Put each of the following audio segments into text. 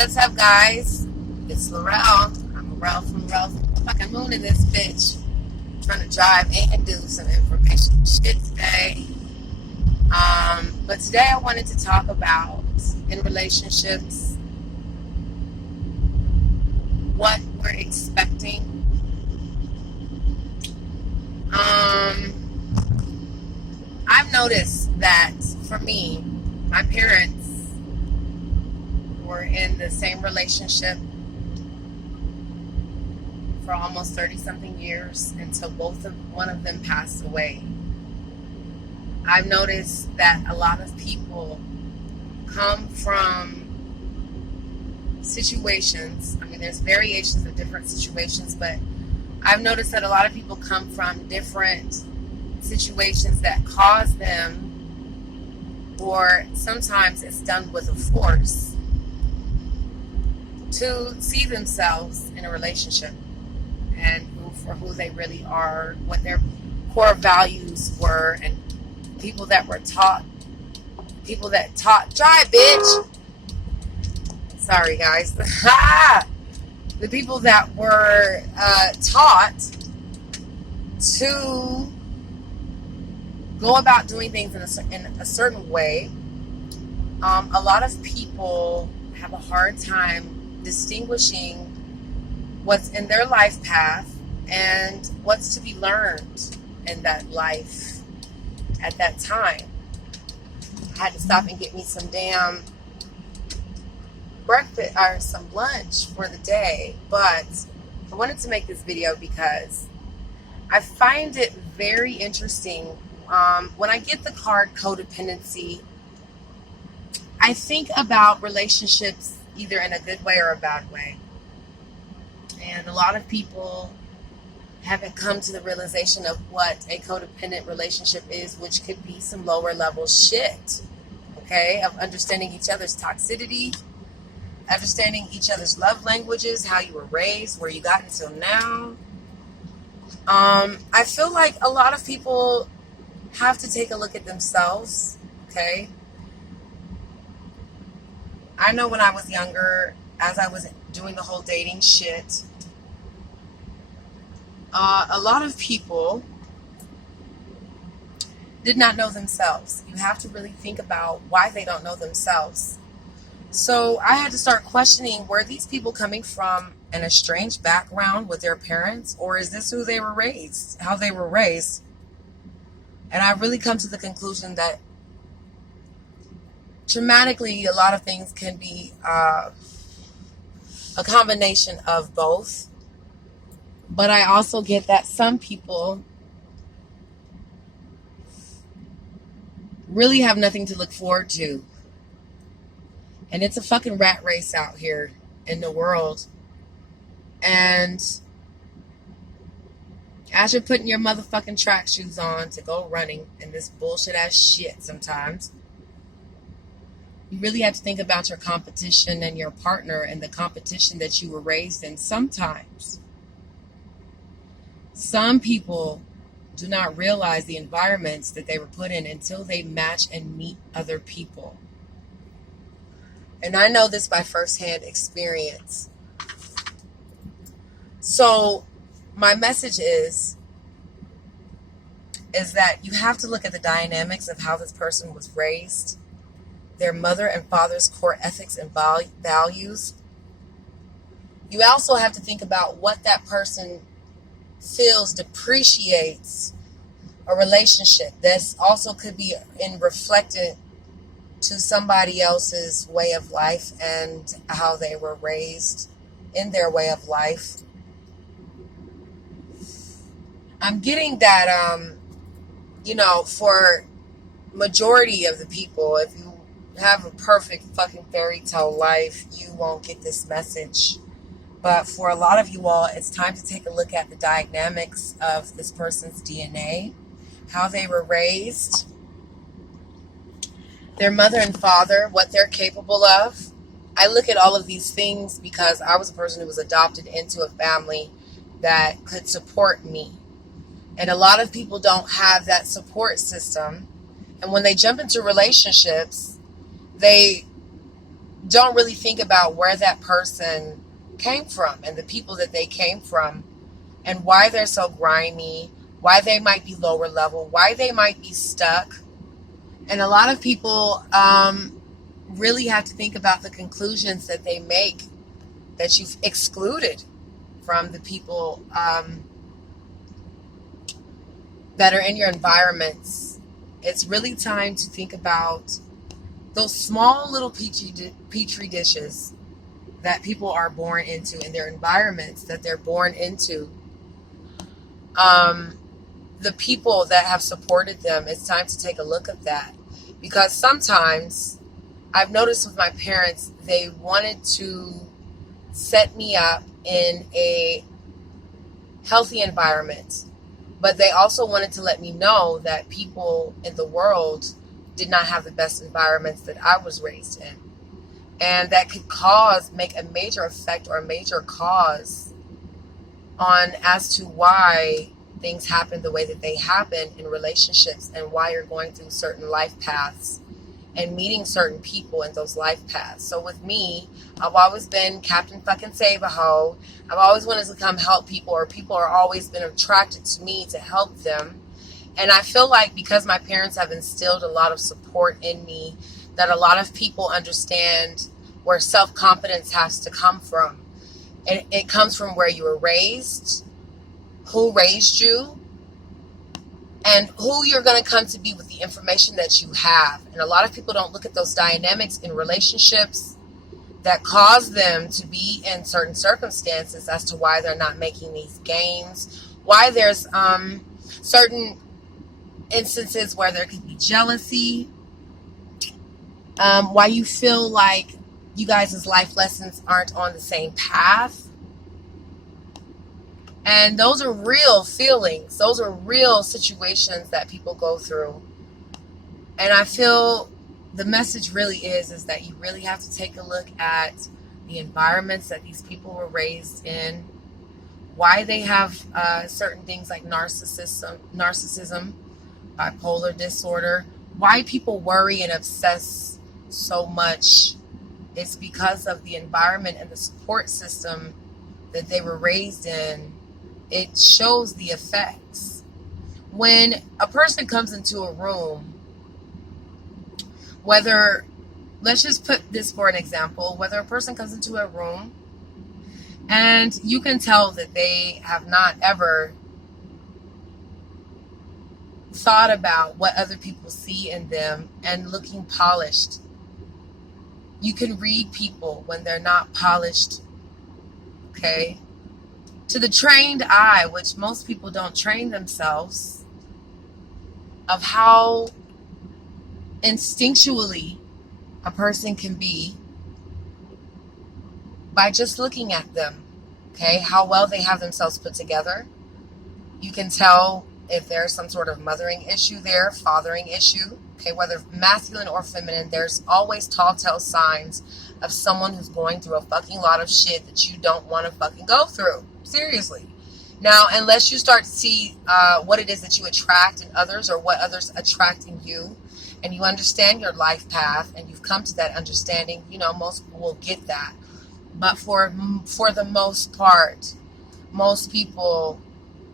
What's up, guys? It's Laurel. I'm Laurel from Laurel's fucking moon in this bitch. Trying to drive and do some information shit today. But today I wanted to talk about, in relationships, what we're expecting. I've noticed that for me, my parents were in the same relationship for almost 30-something years until one of them passed away. I've noticed that a lot of people come from situations, there's variations of different situations, but I've noticed that a lot of people come from different situations that cause them, or sometimes it's done with a force, to see themselves in a relationship and for who they really are, what their core values were, and people that taught, drive, bitch. Sorry, guys. The people that were taught to go about doing things in a certain way. A lot of people have a hard time distinguishing what's in their life path and what's to be learned in that life at that time. I had to stop and get me some damn breakfast or some lunch for the day, but I wanted to make this video because I find it very interesting. When I get the card codependency, I think about relationships either in a good way or a bad way. And a lot of people haven't come to the realization of what a codependent relationship is, which could be some lower level shit, okay? Of understanding each other's toxicity, understanding each other's love languages, how you were raised, where you got until now. I feel like a lot of people have to take a look at themselves, okay? I know when I was younger, as I was doing the whole dating shit, a lot of people did not know themselves. You have to really think about why they don't know themselves. So I had to start questioning, were these people coming from an estranged background with their parents, or is this who they were raised, how they were raised? And I've really come to the conclusion that dramatically, a lot of things can be a combination of both. But I also get that some people really have nothing to look forward to. And it's a fucking rat race out here in the world. And as you're putting your motherfucking track shoes on to go running in this bullshit ass shit sometimes, you really have to think about your competition and your partner and the competition that you were raised in. Sometimes some people do not realize the environments that they were put in until they match and meet other people. And I know this by firsthand experience. So my message is that you have to look at the dynamics of how this person was raised, their mother and father's core ethics and values. You also have to think about what that person feels depreciates a relationship. This also could be reflected to somebody else's way of life and how they were raised in their way of life. I'm getting that, for majority of the people, if you have a perfect fucking fairy tale life, you won't get this message. But for a lot of you all, it's time to take a look at the dynamics of this person's DNA, how they were raised, their mother and father, what they're capable of. I look at all of these things because I was a person who was adopted into a family that could support me. And a lot of people don't have that support system. And when they jump into relationships, they don't really think about where that person came from and the people that they came from and why they're so grimy, why they might be lower level, why they might be stuck. And a lot of people really have to think about the conclusions that they make that you've excluded from the people that are in your environments. It's really time to think about those small little petri dishes that people are born into in their environments that they're born into. The people that have supported them, it's time to take a look at that. Because sometimes I've noticed with my parents, they wanted to set me up in a healthy environment, but they also wanted to let me know that people in the world did not have the best environments that I was raised in. And that could make a major effect or a major cause on as to why things happen the way that they happen in relationships and why you're going through certain life paths and meeting certain people in those life paths. So with me, I've always been Captain fucking Save-A-Ho. I've always wanted to come help people, or people are always been attracted to me to help them. And I feel like because my parents have instilled a lot of support in me, that a lot of people understand where self-confidence has to come from. And it comes from where you were raised, who raised you, and who you're going to come to be with the information that you have. And a lot of people don't look at those dynamics in relationships that cause them to be in certain circumstances as to why they're not making these gains, why there's certain instances where there could be jealousy, why you feel like you guys' life lessons aren't on the same path. And those are real feelings. Those are real situations that people go through. And I feel the message really is that you really have to take a look at the environments that these people were raised in, why they have certain things like narcissism, bipolar disorder, why people worry and obsess so much. It's because of the environment and the support system that they were raised in. It shows the effects. When a person comes into a room, whether, let's just put this for an example, whether a person comes into a room and you can tell that they have not ever thought about what other people see in them and looking polished. You can read people when they're not polished, okay? To the trained eye, which most people don't train themselves, of how instinctually a person can be by just looking at them, okay? How well they have themselves put together. You can tell if there's some sort of mothering issue there, fathering issue, okay? Whether masculine or feminine, there's always telltale signs of someone who's going through a fucking lot of shit that you don't want to fucking go through. Seriously. Now, unless you start to see what it is that you attract in others or what others attract in you, and you understand your life path and you've come to that understanding, you know, most people will get that. But for the most part, most people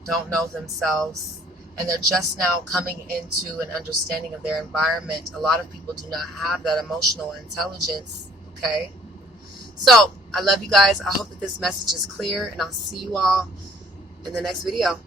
don't know themselves and they're just now coming into an understanding of their environment. A lot of people do not have that emotional intelligence, okay? So, I love you guys. I hope that this message is clear, and I'll see you all in the next video.